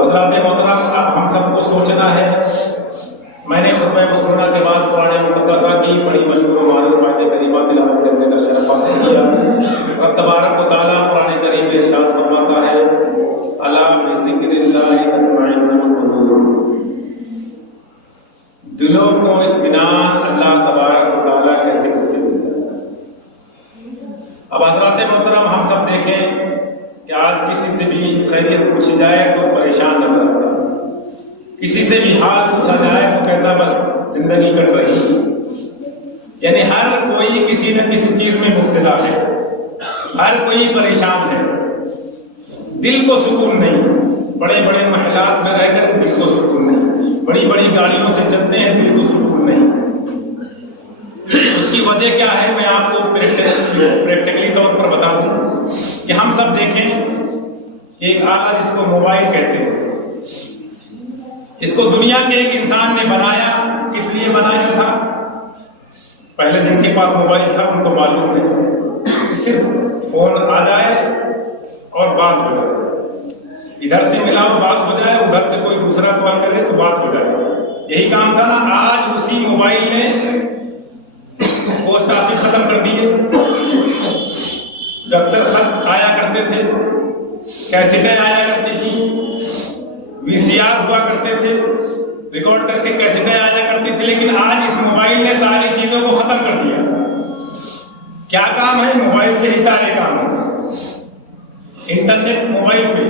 حضرات محترم، اب ہم سب کو سوچنا ہے. میں نے خطبہ مسنونہ کے بعد قرآن مقدسہ کی بڑی مشہور و معروف آیت کریمہ تلاوت کرنے کا شرف حاصل کیا. رب تبارک و تعالیٰ قرآن کریم میں ارشاد فرماتا ہے الا بذکر اللہ تطمئن القلوب. دلوں کو اطمینان اللہ تبارک و تعالیٰ کے ذکر سے ملتا ہے. اب حضرات محترم، ہم سب دیکھیں کہ آج کسی سے بھی خیریت پوچھی جائے تو پریشان نظر آتا ہے. کسی سے بھی حال پوچھا جائے تو کہتا بس زندگی کٹ رہی. یعنی ہر کوئی کسی نہ کسی چیز میں مبتلا ہے، ہر کوئی پریشان ہے. دل کو سکون نہیں. بڑے بڑے محلات میں رہ کر دل کو سکون نہیں. بڑی بڑی گاڑیوں سے چلتے ہیں، دل کو سکون نہیں. اس کی وجہ کیا ہے میں آپ کو پریکٹیکلی طور پر بتا دوں کہ ہم سب دیکھیں کہ ایک آلہ جس کو موبائل کہتے ہیں، اس کو دنیا کے ایک انسان نے بنایا. کس لیے بنایا تھا؟ پہلے جن کے پاس موبائل تھا ان کو معلوم ہے صرف فون آ جائے اور بات ہو جائے. ادھر سے ملاؤ بات ہو جائے، ادھر سے کوئی دوسرا کال کرے تو بات ہو جائے. یہی کام تھا نا. آج اسی موبائل نے پوسٹ آفس ختم کر دیے. جو اکثر خط آیا کرتے تھے، کیسٹیں آیا کرتی تھی، وی سی آر ہوا کرتے تھے، ریکارڈ کر کے کیسٹیں آیا کرتی تھی، لیکن آج اس موبائل نے ساری چیزوں کو ختم کر دیا. کیا کام ہے؟ موبائل سے ہی سارے کام ہیں. انٹرنیٹ موبائل پہ،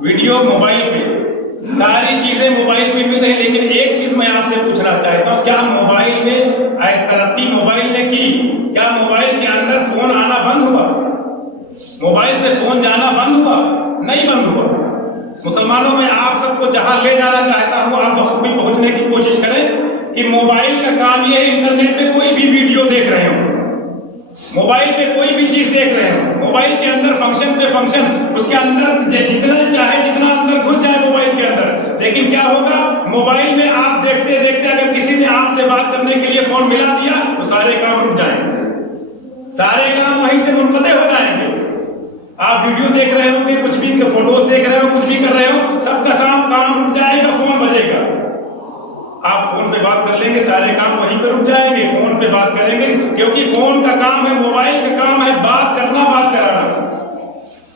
ویڈیو موبائل پہ، ساری چیزیں موبائل پہ مل رہی. لیکن ایک چیز میں آپ سے پوچھنا چاہتا ہوں، کیا موبائل میں ترقی موبائل نے کی؟ کیا موبائل کے اندر فون آنا بند ہوا؟ موبائل سے فون جانا بند ہوا؟ نہیں بند ہوا. مسلمانوں میں آپ سب کو جہاں لے جانا چاہتا ہوں آپ بخوبی پہنچنے کی کوشش کریں کہ موبائل کا کام یہ ہے انٹرنیٹ پہ کوئی بھی ویڈیو دیکھ رہے ہوں، موبائل پہ کوئی بھی چیز دیکھ رہے ہیں، موبائل کے اندر فنکشن پہ فنکشن، اس کے اندر جتنا چاہے جتنا اندر گھس جائے موبائل کے اندر. لیکن کیا ہوگا؟ موبائل میں آپ دیکھتے دیکھتے اگر کسی نے آپ سے بات کرنے کے لیے فون ملا دیا تو سارے کام رک جائیں گے، سارے کام وہیں سے منقطع ہو جائیں گے. آپ ویڈیو دیکھ رہے ہوں گے، کچھ بھی فوٹوز دیکھ رہے ہو، کچھ بھی کر رہے ہو، سب کا کام رک جائے گا، فون بجے گا. آپ فون پہ بات کر لیں گے، سارے کام وہیں پہ رک جائیں گے. فون پہ بات کریں گے کیونکہ فون کا کام ہے، موبائل کا کام ہے بات کرنا، بات کرانا.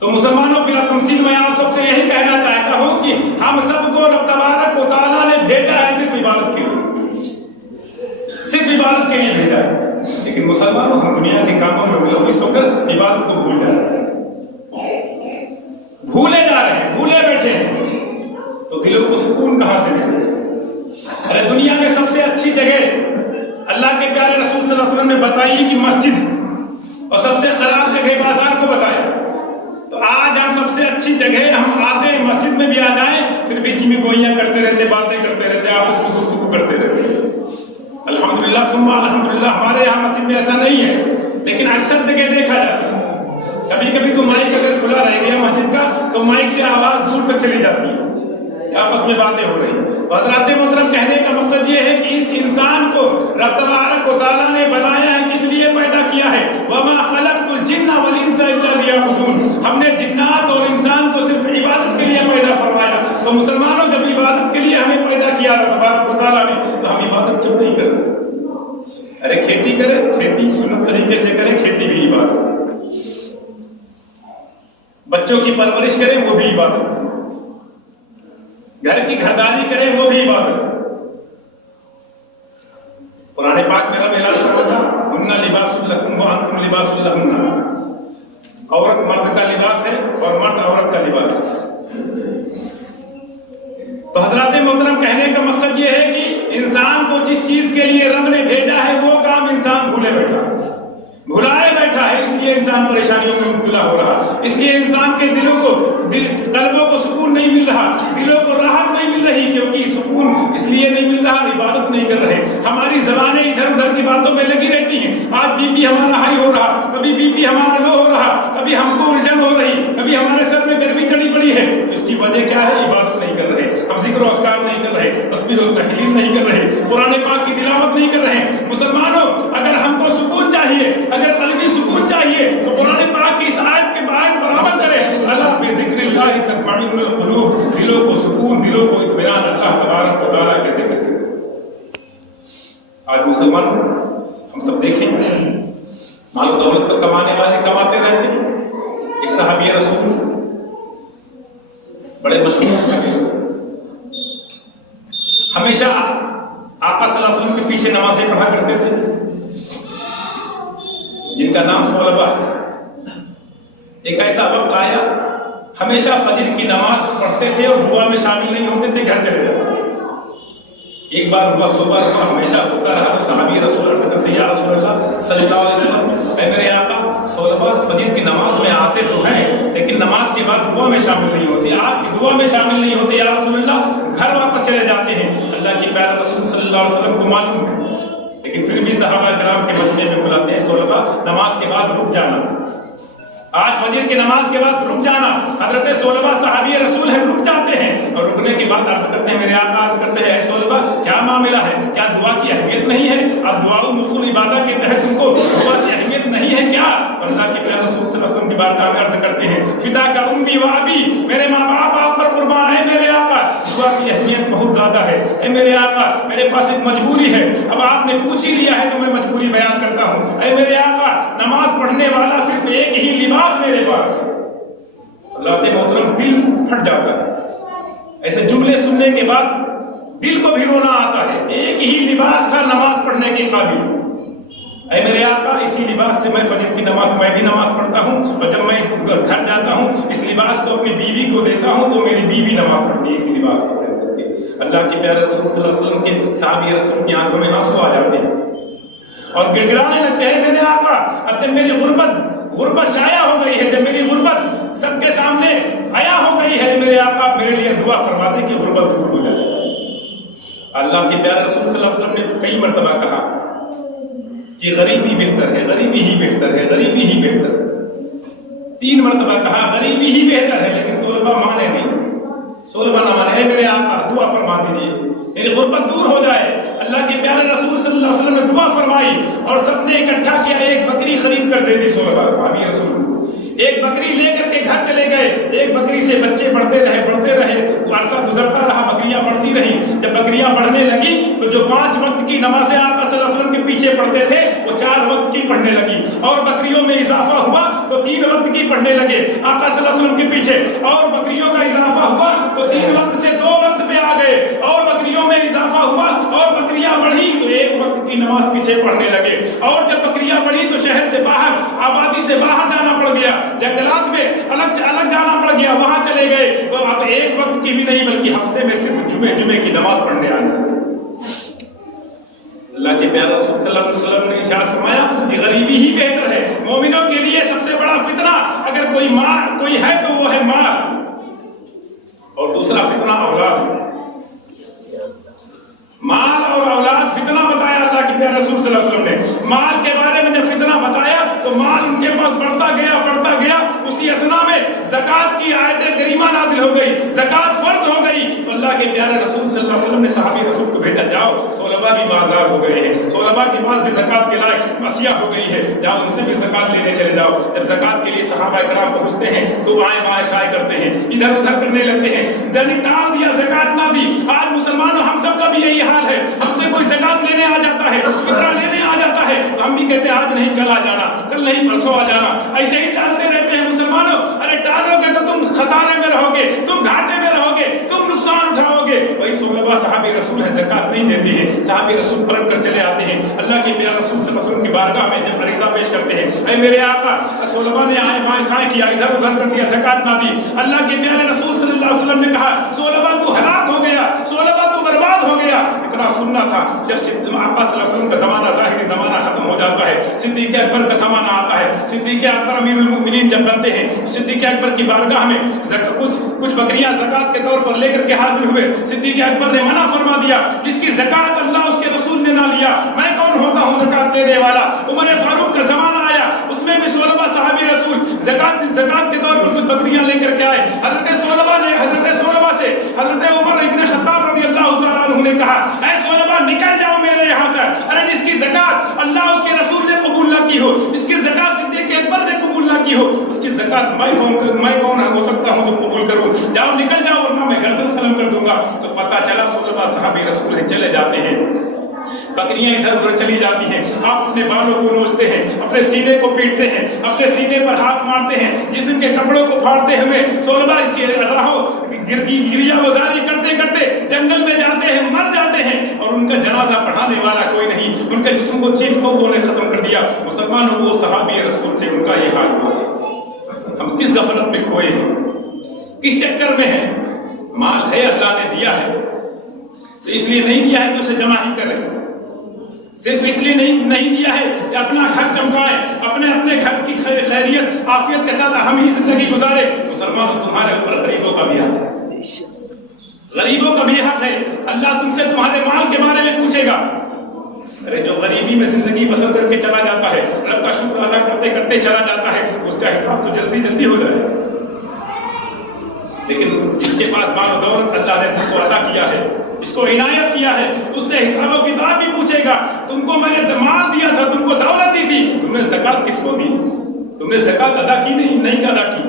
تو مسلمانوں بلا تمثیل میں آپ سب سے یہی کہنا چاہتا ہوں کہ ہم سب کو رب تبارک و تعالیٰ نے بھیجا ہے صرف عبادت کے لیے، صرف عبادت کے لیے بھیجا ہے. لیکن مسلمانوں ہم دنیا کے کاموں میں لوگ اس وقت عبادت کو بھول جا رہے ہیں، بھولے جا رہے ہیں، بھولے بیٹھے ہیں. تو دلوں کو سکون کہاں سے ملے؟ ارے دنیا میں سب سے اچھی جگہ اللہ کے پیارے رسول صلی اللہ علیہ وسلم نے بتائی کہ مسجد، اور سب سے خراب جگہ بازار کو بتایا. تو آج ہم سب سے اچھی جگہ ہم آتے ہیں، مسجد میں بھی آ جائیں پھر بیچ میں گوئیاں کرتے رہتے، باتیں کرتے رہتے، آپس میں گفتگو کرتے رہتے. الحمدللہ ثم الحمدللہ ہمارے یہاں مسجد میں ایسا نہیں ہے، لیکن اکثر جگہ دیکھا جاتا ہے. کبھی کبھی تو مائک اگر کھلا رہ گیا مسجد کا تو مائک سے آواز دور تک چلی جاتی ہے، آپس میں باتیں ہو رہی. حضرات محترم، کہنے کا مقصد یہ ہے کہ اس انسان کو رب تبارک و تعالیٰ نے بنایا ہے، کس لیے پیدا کیا ہے؟ وَمَا خَلَقْتُ الْجِنَّ وَالْإِنسَ إِلَّا لِيَعْبُدُونَ. ہم نے جنات اور انسان کو صرف عبادت کے لیے پیدا فرمایا. تو مسلمانوں جب عبادت کے لیے ہمیں پیدا کیا رب تبارک و تعالیٰ نے تو ہم عبادت کیوں نہیں کرتے؟ ارے کھیتی کریں، کھیتی سنت طریقے سے کریں، کھیتی بھی عبادت. بچوں کی پرورش کریں، وہ بھی عبادت. گھر کی گھرداری کریں، وہ بھی عبادت. قرآن پاک میں رب اعلان فرماتا ہن لباس لکم وانتم لباس لہن. عورت مرد کا لباس ہے اور مرد عورت کا لباس ہے. تو حضرات محترم، کہنے کا مقصد یہ ہے کہ انسان کو جس چیز کے لیے رب نے بھیجا ہے وہ کام انسان بھلائے بیٹھا ہے. اس لیے انسان پریشانیوں میں مبتلا ہو رہا، اس لیے انسان کے قلبوں کو سکون نہیں مل رہا، دلوں کو راحت نہیں مل رہی. کیونکہ سکون اس لیے نہیں مل رہا، عبادت نہیں کر رہے. ہماری زبانیں ادھر ادھر کی باتوں میں لگی رہتی ہیں. آج بی پی ہمارا ہائی ہو رہا، کبھی بی پی ہمارا لو ہو رہا، کبھی ہم کو الجھن ہو رہی، کبھی ہمارے سر میں گرمی چڑھی پڑی ہے. اس کی وجہ کیا ہے؟ عبادت نہیں کر رہے، ہم ذکر و اذکار نہیں کر رہے، تسبیح و تحلیل نہیں کر رہے، قرآن پاک کی تلاوت نہیں کر رہے. مسلمانوں، اگر ہم کو سکون چاہیے، اگر قلبی سکون چاہیے تو قرآن پاک کی اس آیت کے بعد برابر کریں. اللہ بذکر اللہ تطمئن القلوب. دلوں मुसलमानों, हम सब देखें, माल दौलत तो कमाने वाले कमाते रहते हैं। एक सहाबी रसूल, बड़े मशहूर सहाबी रसूल, हमेशा आका सल्लल्लाहु अलैहि वसल्लम के पीछे नमाजें पढ़ा करते थे, जिनका नाम सोलबा है। एक ऐसा वक्त आया, हमेशा फजर की नमाज पढ़ते थे और दुआ में शामिल नहीं होते थे, घर चले जाते। एक बार हुआ, दो बार हुआ, हमेशा होता रहा। तो सहाबी रसूल अर्ज करते, या रसूल अल्लाह सल्लल्लाहु अलैहि वसल्लम, ऐ मेरे आका, सोलबा फजर की नमाज में आते तो हैं, लेकिन नमाज के बाद दुआ में शामिल नहीं होते, आपकी दुआ में शामिल नहीं होते या रसूल अल्लाह, घर वापस चले जाते हैं। अल्लाह के प्यारे रसूल सल्लल्लाहु अलैहि वसल्लम को मालूम है, लेकिन फिर भी सहाबा किराम के मजमे में बुलाते हैं, सोलबा नमाज के बाद रुक जाना, आज फजर की नमाज के बाद रुक जाना। हजरत सोलबा सहाबी रसूल है, रुक जाते हैं और रुकने के बाद अर्ज करते हैं, मेरे आका अर्ज करते हैं, सोलबा क्या मामला है, क्या दुआ की अहमियत नहीं है, और दुआ मुखुल इबादत के तहत तुमको दुआ की अहमियत नहीं है क्या? और अल्लाह के प्यारे रसूल सल्लल्लाहु अलैहि वसल्लम की बारगाह में अर्ज करते हैं, फिदा का उम्मी व अबी, मेरे माँ बाप आप पर कुर्बान है मेरे आका, दुआ की अहमियत बहुत ज्यादा है। ऐ मेरे आका, मेरे पास एक मजबूरी है, अब आपने पूछ ही लिया है तो मैं मजबूरी बयान करता हूँ। ऐ मेरे आका, नमाज पढ़ने वाला सिर्फ एक ही लिबास मेरे पास है। हज़रत मोहतरम, दिल फट जाता है, ऐसे जुमले सुनने के बाद दिल को भी रोना आता है। एक ही लिबास था नमाज पढ़ने के काबिल। ऐ मेरे आका, इसी लिबास से मैं फजर की नमाज, मैं भी नमाज पढ़ता हूँ, और जब मैं घर जाता हूँ इस लिबास को अपनी बीवी को देता हूँ तो मेरी बीवी नमाज पढ़ती है इसी लिबास को पहन करके। अल्लाह के प्यारे रसूल सल्लल्लाहु अलैहि वसल्लम के सहाबी रसूल की आंखों में आंसू आ जाते हैं और गिड़गिड़ाने लगते हैं, मेरे आका, अब जब मेरी गुर्बत शाया हो गई है, जब मेरी गुर्बत सबके सामने आया हो गई है, मेरे आका मेरे लिए दुआ फरमाते कि गुर्बत दूर हो जाए। अल्लाह के प्यारे रसूल सल्लल्लाहु अलैहि वसल्लम ने कई मर्तबा कहा कि गरीबी बेहतर है, गरीबी ही बेहतर है, गरीबी ही बेहतर है। 3 मर्तबा कहा गरीबी ही बेहतर है, लेकिन सोलबा माने नहीं, सोलबा ना माने। मेरे आका दुआ फरमा दीजिए, मेरी गुर्बत दूर हो जाए। अल्लाह के प्यारे रसूल सल्लल्लाहु अलैहि वसल्लम ने दुआ फरमाई और सबने इकट्ठा किया, एक बकरी खरीद कर दे दी सोलबा को। अभी रसूल एक बकरी लेकर के घर चले गए, एक बकरी से बच्चे बढ़ते रहे, अरसा गुजरता रहा, बकरियां बढ़ती रही। जब बकरियां बढ़ने लगी तो जो 5 वक्त की नमाजें आका सल्लल्लाहु अलैहि वसल्लम के पीछे पढ़ते थे वो 4 वक्त की पढ़ने लगी, और बकरियों में इजाफा हुआ तो 3 वक्त की पढ़ने लगे आका सल्लल्लाहु अलैहि वसल्लम के पीछे, और बकरियों का इजाफा हुआ तो 3 वक्त से 2 वक्त पे आ गए, और बकरियों में इजाफा हुआ और बकरियां बढ़ी तो 1 वक्त की नमाज पीछे पढ़ने लगे, और जब बकरियां बढ़ी तो शहर से बाहर, आबादी से बाहर जाना पड़ गया, जंगलात में अलग से अलग जाना पड़ गया, वहां चले गए तो अब 1 वक्त की भी नहीं बल्कि हफ्ते में सिर्फ जुमे की नमाज पढ़ने आए। अल्लाह के प्यारे रसूल सल्लल्लाहु अलैहि वसल्लम ने इरशाद फरमाया कि गरीबी ही बेहतर है। मोमिनों के लिए सबसे बड़ा फितना अगर कोई है तो वो है माल, और दूसरा फितना औलाद। माल और औलाद फितना बताया अल्लाह के प्यारे रसूल सल्लल्लाहु अलैहि वसल्लम ने। माल के बारे में जब फितना बताया तो माल उनके पास बढ़ता गया, उसी असना में ज़कात की आयत करीमा नाज़िल हो गई, ज़कात फर्ज हो गई। तो अल्लाह के प्यारे रसूल सल्लल्लाहु अलैहि वसल्लम ने सहाबी रसूल को भेजा, जाओ सोलबा भी मालदार हो गए हैं, सोलबा के पास भी ज़कात के लायक अशिया हो गई है, जाओ उनसे भी ज़कात लेने चले जाओ। जब ज़कात के लिए सहाबा किराम पहुंचते हैं तो आए बाएं शाये करते हैं, इधर उधर करने लगते हैं, जनी टाल दिया, ज़कात ना दी। आज मुसलमानों हम सब का भी यही हाल है, हमसे कोई ज़कात लेने आ जाता है, फितरा लेने आ जाता है तो हम भी कहते हैं आज नहीं कल आ जाना, कल नहीं परसों आ जाना, ऐसे ही टालते रहते हैं मुसलमानों। अरे टालोगे तो तुम खसारे में रहोगे, तुम घाटे में रहोगे, तुम नुकसान उठाओगे। वही सोलबा सहाबी रसूल है, ज़कात नहीं देते हैं, सहाबी रसूल पलट कर चले आते हैं अल्लाह के प्यारे रसूल सल्लल्लाहु अलैहि वसल्लम की बारगाह में, जब अरीज़ा पेश करते हैं, ऐ मेरे आका, सोलबा ने आए बाएं साएं किया, इधर उधर कर दिया, ज़कात ना दी। अल्लाह के प्यारे रसूल सल्लल्लाहु अलैहि वसल्लम ने कहा, सोलबा तू हलाक हो गया, सोलबा तू बर्बाद हो गया। इतना सुनना था। जब आका सल्लल्लाहु अलैहि वसल्लम का ज़माना, ज़ाहिरी ज़माना खत्म हो जाता है, सिद्दीक़ अकबर का ज़माना आता है। सिद्दीक़ अकबर अमीरुल मोमिनीन जब बनते हैं, सिद्दीक़ अकबर की बारगाह में कुछ बकरियां ज़कात के तौर पर लेकर के हाजिर हुए। सिद्दीक़ अकबर ने मना फरमा दिया, जिसकी ज़कात अल्लाह उसके रसूल ने ना लिया, मैं कौन होता हूँ ज़कात लेने वाला। उमर फारूक का ज़माना आया, उसमें भी सोलबा सहाबी रसूल ज़कात के तौर पर कुछ बकरियां लेकर के आए। हज़रत सोलबा से हज़रत उमर इब्न खत्ताब रज़ियल्लाहु तआला अन्हु ने कहा, ऐ सोलबा निकल जाओ मेरे यहाँ से। अरे जिसकी ज़कात अल्लाह उसके रसूल ने कबूल ना की हो, इसकी ज़कात सिद्दीक़ अकबर ने कबूल ना की हो, उसकी ज़कात मैं कौन हो सकता हूँ जो कबूल करूँ। जाओ निकल जाओ वरना मैं गर्दन खत्म कर दूंगा। तो पता चला सोलबा सहाबी रसूल है, चले जाते हैं। बकरियां इधर उधर चली जाती हैं, आप अपने बालों को नोचते हैं, अपने सीने को पीटते हैं, अपने सीने पर हाथ मारते हैं, जिस्म के कपड़ों को फाड़ते हुए 16 राहों गिरिया गुजारी करते करते जंगल में जाते हैं, मर जाते हैं और उनका जनाजा पढ़ाने वाला कोई नहीं, उनके जिस्म को चीखों ने खत्म कर दिया। मुसलमानों वो सहाबी रसूल थे, उनका ये हाल हुआ। हम किस गफलत में खोए हैं, किस चक्कर में हैं? माल है, अल्लाह ने दिया है, तो इसलिए नहीं दिया है कि उसे जमा ही करें, सिर्फ इसलिए नहीं दिया है कि अपना घर चमकाए, अपने घर की खैरियत आफियत के साथ हम ही जिंदगी गुजारे। मुसलमानों, तुम्हारे ऊपर गरीबों का भी हक है, गरीबों का भी हक है। अल्लाह तुमसे तुम्हारे माल के बारे में पूछेगा। अरे जो गरीबी में जिंदगी बसर करके चला जाता है, रब का शुक्र अदा करते करते चला जाता है, उसका हिसाब तो जल्दी जल्दी हो जाए। लेकिन जिसके पास माल और दौलत अल्लाह ने जिसको अदा किया है, इसको इनायत किया है, उससे हिसाब किताब भी पूछेगा। तुमको मैंने माल दिया था, तुमको दौलत दी थी, तुमने ज़कात किसको दी? तुमने ज़कात अदा की? नहीं अदा की।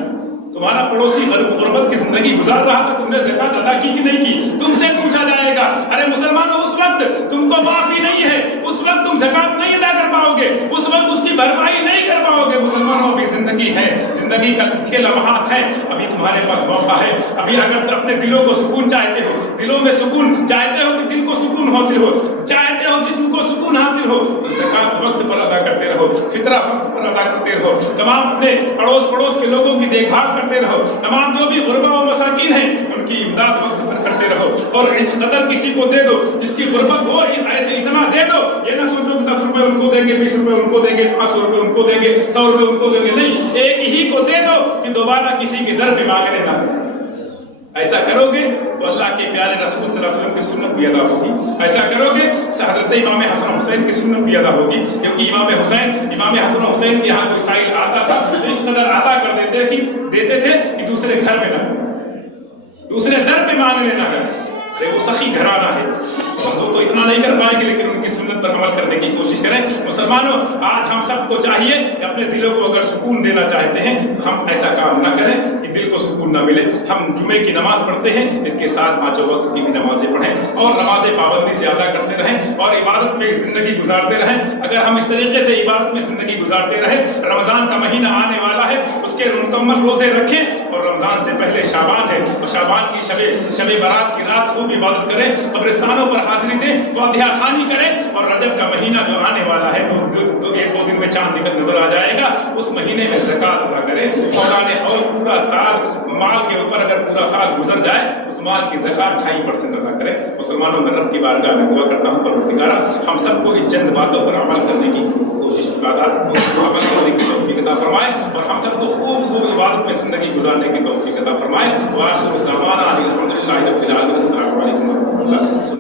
तुम्हारा पड़ोसी गुर्बत की जिंदगी गुजार रहा था, तुमने ज़कात अदा की कि नहीं की? तुमसे पूछा जाएगा। अरे मुसलमानों, उस वक्त तुमको माफी नहीं है, उस वक्त तुम ज़कात नहीं अदा कर पाओगे, उस वक्त उसकी भरपाई नहीं कर पाओगे। मुसलमानों, अभी जिंदगी है, जिंदगी के लम्हात है, अभी तुम्हारे पास मौका है। अभी अगर अपने दिलों को सुकून चाहते हो, दिलों में सुकून चाहते हो कि दिल को सुकून हासिल हो, चाहते हो जिस्म को सुकून हासिल हो, तो ज़कात वक्त पर अदा करते रहो, फितरा वक्त पर अदा करते रहो, तमाम अपने पड़ोस के लोगों की देखभाल करते रहो, तमाम जो भी गुरबा और मसाकिन हैं उनकी इमदाद वक्त पर करते रहो। और इस कदर किसी को दे दो जिसकी गुरबत हो, ऐसे इतना दे दो, ये ना सोचो कि 10 रुपए उनको देंगे, 20 रुपए उनको देंगे, 500 रुपए उनको देंगे, 100 रुपए उनको देंगे। नहीं, एक ही को दे दो कि दोबारा किसी के दर पे मांगने ना। ऐसा करोगे तो अल्लाह के प्यारे रसूल सल्लल्लाहु अलैहि वसल्लम की सुन्नत भी अदा होगी। ऐसा करोगे हज़रत इमाम हसन हुसैन की सुन्नत भी अदा होगी, क्योंकि इमाम हसन हुसैन के यहाँ कोई साइल आता था तो इस कदर अदा कर देते थे कि दूसरे घर में ना, दूसरे दर पे मांगने ना गए। अरे वो सखी घराना है, वो तो इतना नहीं कर पाएंगे, लेकिन उनकी सुन्नत पर अमल करने की कोशिश करें। मुसलमानों, आज हम सबको चाहिए कि अपने दिलों को अगर सुकून देना चाहते हैं तो हम ऐसा काम ना करें कि दिल को सुकून ना मिले। हम जुमे की नमाज पढ़ते हैं, इसके साथ 5 वक्त की भी नमाजें पढ़ें और नमाजें पाबंदी से अदा करते रहें और इबादत में जिंदगी गुजारते रहें। अगर हम इस तरीके से इबादत में जिंदगी गुजारते रहे, रमजान का महीना आने वाला है, उसके मुकम्मल रोजे रखें और रमजान से पहले शाबान है और शाबान की शबे बारात की रात खूब इबादत करें, कब्रिस्तानों पर हाजिरी दें, फातिहा खानी करें और रजब का महीना जो आने वाला है तो 1-2 दिन में चांद नजर आ जाएगा, उस महीने में ज़कात अदा करें। और पूरा साल माल के ऊपर अगर पूरा साल गुजर जाए, उस माल की ज़कात 2.5% अदा करें। मुसलमानों में रब की बारगाह में दुआ करता हूँ, परवरदिगार हम सबको इन चंद बातों पर अमल करने की कोशिश अमल करने की तौफीक अता फरमाए और हम सबको खूब इबादत में जिंदगी गुजारने की तौफीक अता फरमाए।